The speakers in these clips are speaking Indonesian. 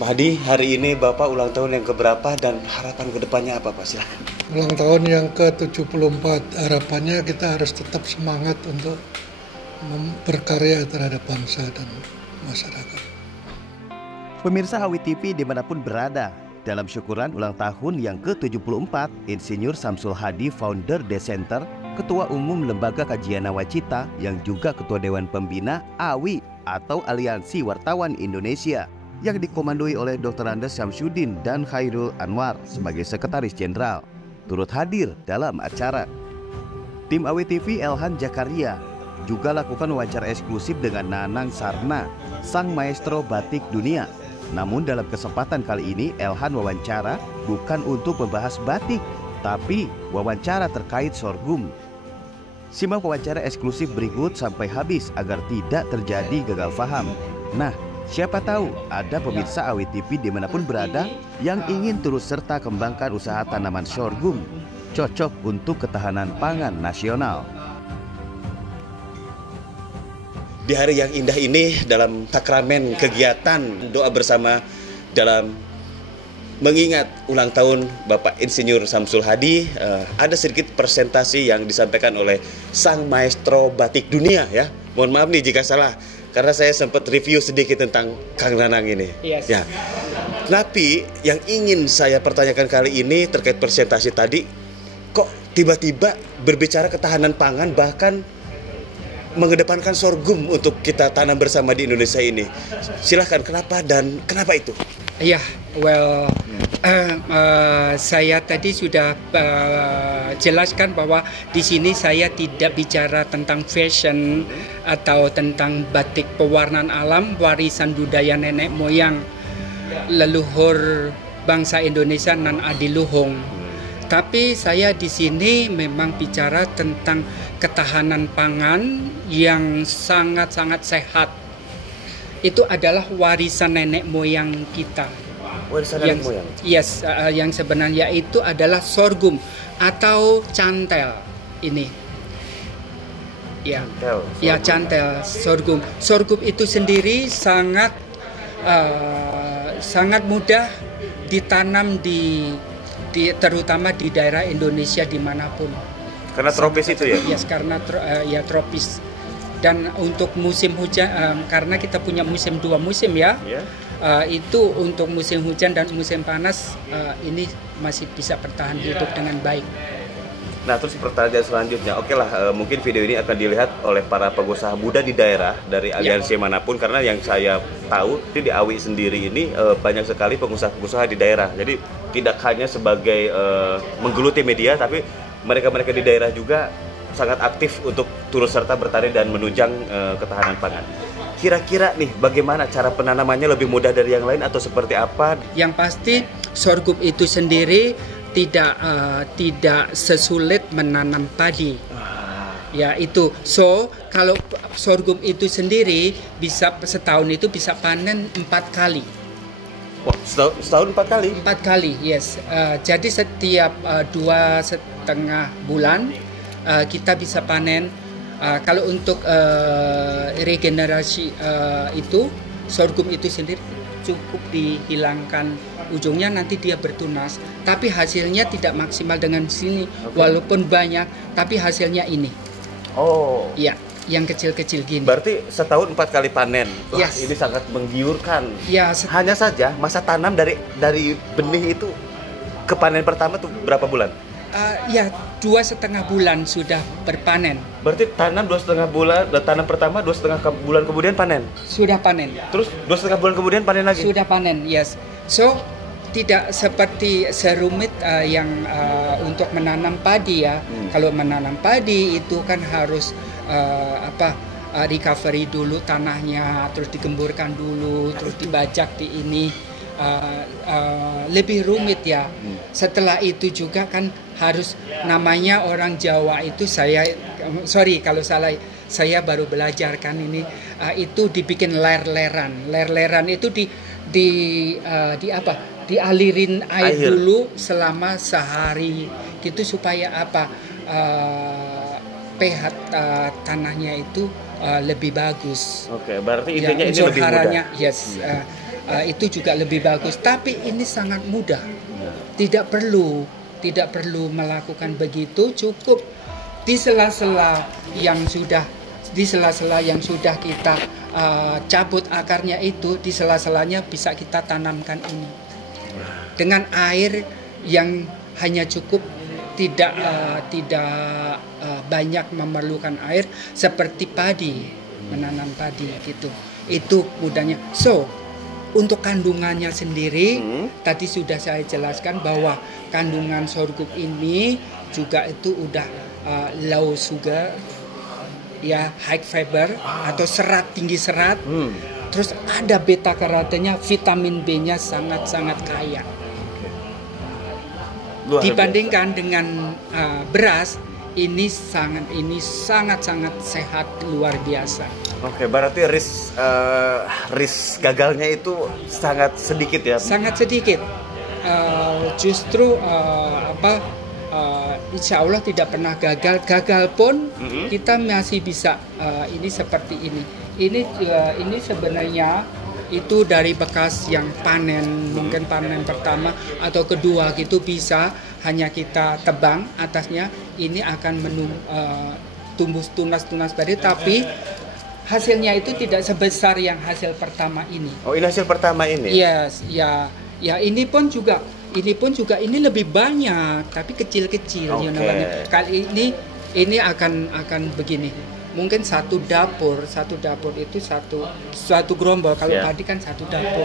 Pak Hadi, hari ini Bapak ulang tahun yang keberapa dan harapan kedepannya apa Pak? Silahkan. Ulang tahun yang ke-74, harapannya kita harus tetap semangat untuk berkarya terhadap bangsa dan masyarakat. Pemirsa HW TV dimanapun berada, dalam syukuran ulang tahun yang ke-74, Insinyur Samsul Hadi, founder The Center, Ketua Umum Lembaga Kajian Nawacita, yang juga Ketua Dewan Pembina AWI atau Aliansi Wartawan Indonesia, yang dikomandoi oleh Dr. Andes Syamsuddin dan Khairul Anwar sebagai Sekretaris Jenderal, turut hadir dalam acara. Tim AWI TV Elhan Jakaria juga lakukan wawancara eksklusif dengan Nanang Sarna, sang maestro batik dunia. Namun dalam kesempatan kali ini Elhan wawancara bukan untuk membahas batik, tapi wawancara terkait sorghum. Simak wawancara eksklusif berikut sampai habis agar tidak terjadi gagal paham. Nah, siapa tahu ada pemirsa AWI TV dimanapun berada yang ingin turut serta kembangkan usaha tanaman sorghum, cocok untuk ketahanan pangan nasional. Di hari yang indah ini, dalam sakramen kegiatan doa bersama dalam mengingat ulang tahun Bapak Insinyur Samsul Hadi, ada sedikit presentasi yang disampaikan oleh sang maestro batik dunia ya. Mohon maaf nih jika salah, karena saya sempat review sedikit tentang Kang Nanang ini. Yes. Ya. Tapi yang ingin saya pertanyakan kali ini terkait presentasi tadi, kok tiba-tiba berbicara ketahanan pangan, bahkan mengedepankan sorghum untuk kita tanam bersama di Indonesia ini. Silahkan, kenapa dan kenapa itu? Ya, saya tadi sudah jelaskan bahwa di sini saya tidak bicara tentang fashion atau tentang batik pewarnaan alam, warisan budaya nenek moyang leluhur bangsa Indonesia nan adiluhung. Tapi saya di sini memang bicara tentang ketahanan pangan yang sangat-sangat sehat. Itu adalah warisan nenek moyang kita. Warisan nenek moyang? Yes, yang sebenarnya itu adalah sorghum atau cantel ini. Ya, ya cantel, sorghum. Sorghum itu sendiri sangat mudah ditanam terutama di daerah Indonesia dimanapun. Karena tropis itu ya? Yes, karena tropis. Dan untuk musim hujan, karena kita punya dua musim ya, itu untuk musim hujan dan musim panas, ini masih bisa bertahan hidup dengan baik. Nah, terus pertanyaan selanjutnya, oke lah, mungkin video ini akan dilihat oleh para pengusaha muda di daerah dari aliansi manapun, karena yang saya tahu di AWI sendiri ini banyak sekali pengusaha-pengusaha di daerah. Jadi tidak hanya sebagai menggeluti media, tapi mereka-mereka di daerah juga sangat aktif untuk turut serta bertani dan menunjang ketahanan pangan. Kira-kira nih, bagaimana cara penanamannya, lebih mudah dari yang lain atau seperti apa? Yang pasti sorghum itu sendiri tidak sesulit menanam padi. Ya itu. So kalau sorghum itu sendiri bisa setahun itu bisa panen 4 kali. Wah, setahun 4 kali? 4 kali, yes. Jadi setiap 2,5 bulan kita bisa panen. Kalau untuk regenerasi itu sorghum itu sendiri cukup dihilangkan ujungnya, nanti dia bertunas. Tapi hasilnya tidak maksimal dengan sini, walaupun banyak, tapi hasilnya ini. Oh. Iya. Yang kecil-kecil gini. Berarti setahun 4 kali panen. Wah, yes. Ini sangat menggiurkan. Ya, hanya saja masa tanam dari benih itu ke panen pertama tuh berapa bulan? Ya 2,5 bulan sudah berpanen. Berarti tanam 2,5 bulan, tanam pertama 2,5 bulan kemudian panen. Sudah panen. Terus 2,5 bulan kemudian panen lagi. Sudah panen, yes. So tidak seperti serumit yang untuk menanam padi ya. Kalau menanam padi itu kan harus recovery dulu tanahnya, terus digemburkan dulu, terus dibajak di ini, lebih rumit ya. Setelah itu juga kan harus, namanya orang Jawa itu, sorry kalau salah, saya baru belajar kan ini, itu dibikin ler-leran. Ler-leran itu dialirin air dulu selama sehari gitu supaya pH tanahnya itu lebih bagus. Oke, berarti intinya ini lebih mudah. Yes. itu juga lebih bagus. Tapi ini sangat mudah, tidak perlu melakukan begitu, cukup di sela-sela yang sudah kita cabut akarnya itu, di sela-selanya bisa kita tanamkan ini dengan air yang hanya cukup, tidak banyak memerlukan air seperti padi, menanam padi gitu. Itu mudahnya. So untuk kandungannya sendiri tadi sudah saya jelaskan bahwa kandungan sorghum ini juga itu udah low sugar, ya high fiber atau tinggi serat. Terus ada beta karotennya, vitamin B-nya sangat-sangat kaya. Dibandingkan dengan beras, ini sangat-sangat sehat, luar biasa. Oke, berarti risk gagalnya itu sangat sedikit ya? Sangat sedikit. Justru insya Allah tidak pernah gagal. Gagal pun kita masih bisa. Ini seperti ini. Ini sebenarnya itu dari bekas yang panen, mungkin panen pertama atau kedua gitu, bisa hanya kita tebang atasnya, ini akan tumbuh tunas-tunas baru, tapi hasilnya itu tidak sebesar yang hasil pertama ini. Oh, ini hasil pertama ini? Yes, ya ini pun juga ini lebih banyak, tapi kecil-kecil. Okay. Kali ini akan begini. Mungkin satu dapur itu satu gerombol. Kalau tadi kan satu dapur.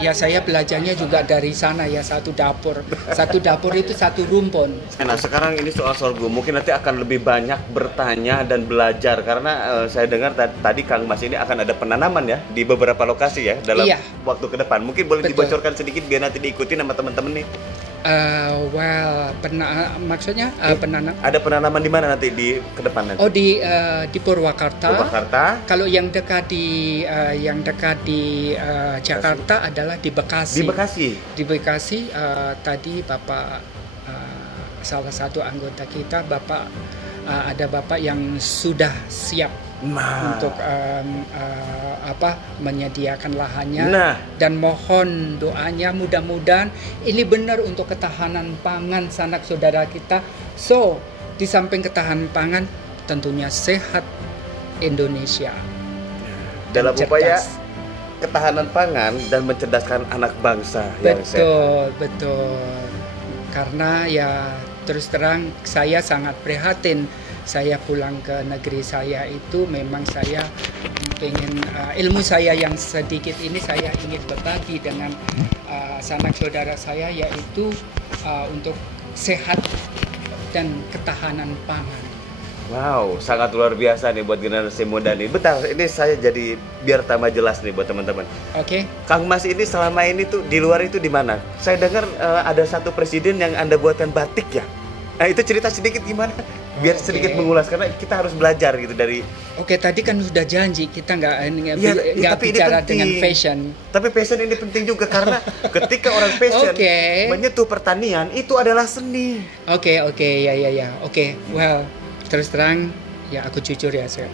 Ya saya belajarnya juga dari sana ya, satu dapur itu satu rumpun. Nah sekarang ini soal sorghum, mungkin nanti akan lebih banyak bertanya dan belajar karena saya dengar tadi Kang Mas ini akan ada penanaman ya di beberapa lokasi ya dalam waktu ke depan. Mungkin boleh dibocorkan sedikit biar nanti diikuti sama teman-teman nih. Maksudnya penanam. Ada penanaman di mana nanti ke depan nanti? Oh di Purwakarta. Kalau yang dekat di Jakarta adalah di Bekasi. Di Bekasi tadi Bapak salah satu anggota kita, ada Bapak yang sudah siap untuk menyediakan lahannya, dan mohon doanya mudah-mudahan ini benar untuk ketahanan pangan sanak saudara kita. So di samping ketahanan pangan tentunya sehat Indonesia dalam upaya ketahanan pangan dan mencerdaskan anak bangsa. Betul. Karena ya terus terang saya sangat prihatin. Saya pulang ke negeri saya itu memang saya pengen ilmu saya yang sedikit ini saya ingin berbagi dengan sanak saudara saya, yaitu untuk sehat dan ketahanan pangan. Wow, sangat luar biasa nih buat generasi muda nih. Bentar, ini saya jadi biar tambah jelas nih buat teman-teman. Oke. Kang Mas ini selama ini tuh di luar itu di mana? Saya dengar ada satu presiden yang Anda buatkan batik ya. Nah itu cerita sedikit gimana? Biar sedikit mengulas karena kita harus belajar gitu dari. Oke, tadi kan sudah janji kita nggak bicara dengan fashion. Tapi fashion ini penting juga karena ketika orang fashion menyentuh pertanian itu adalah seni. Oke, ya. Oke, well terus terang ya aku jujur ya saya.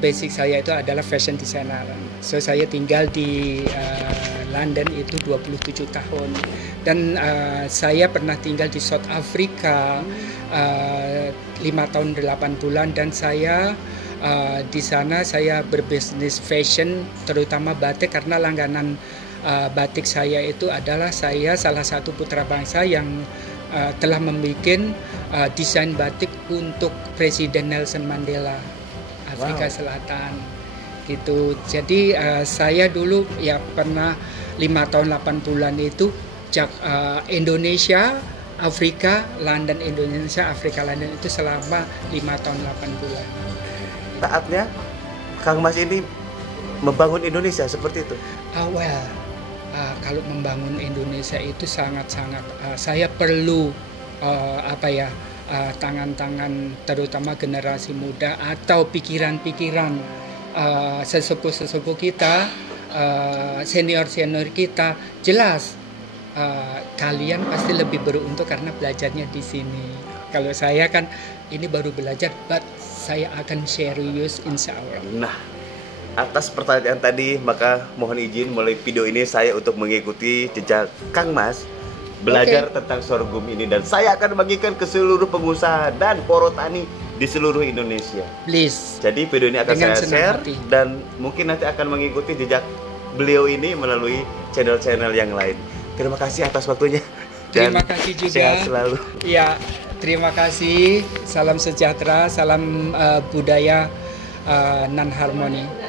Basic saya itu adalah fashion designer. So saya tinggal di London itu 27 tahun dan saya pernah tinggal di South Africa 5 tahun 8 bulan, dan saya di sana saya berbisnis fashion terutama batik karena langganan batik saya itu adalah saya salah satu putra bangsa yang telah membuat desain batik untuk Presiden Nelson Mandela Afrika Selatan gitu. Jadi saya dulu ya pernah 5 tahun 8 bulan itu Indonesia, Afrika, London, Indonesia, Afrika, London itu selama 5 tahun 8 bulan. Saatnya Kang Mas ini membangun Indonesia seperti itu? Kalau membangun Indonesia itu sangat-sangat saya perlu tangan-tangan terutama generasi muda atau pikiran-pikiran sesepuh-sesepuh kita, senior-senior kita. Jelas kalian pasti lebih beruntung karena belajarnya di sini. Kalau saya kan ini baru belajar, but saya akan serius insya Allah. Nah, atas pertanyaan tadi, maka mohon izin melalui video ini saya untuk mengikuti jejak Kang Mas belajar tentang sorghum ini, dan saya akan bagikan ke seluruh pengusaha dan porotani di seluruh Indonesia. Please. Jadi video ini akan Dengan saya senang share hati. dan mungkin nanti akan mengikuti jejak beliau ini melalui channel-channel yang lain. Terima kasih atas waktunya. Terima kasih juga. Sehat selalu. Ya, terima kasih. Salam sejahtera, salam budaya non harmoni.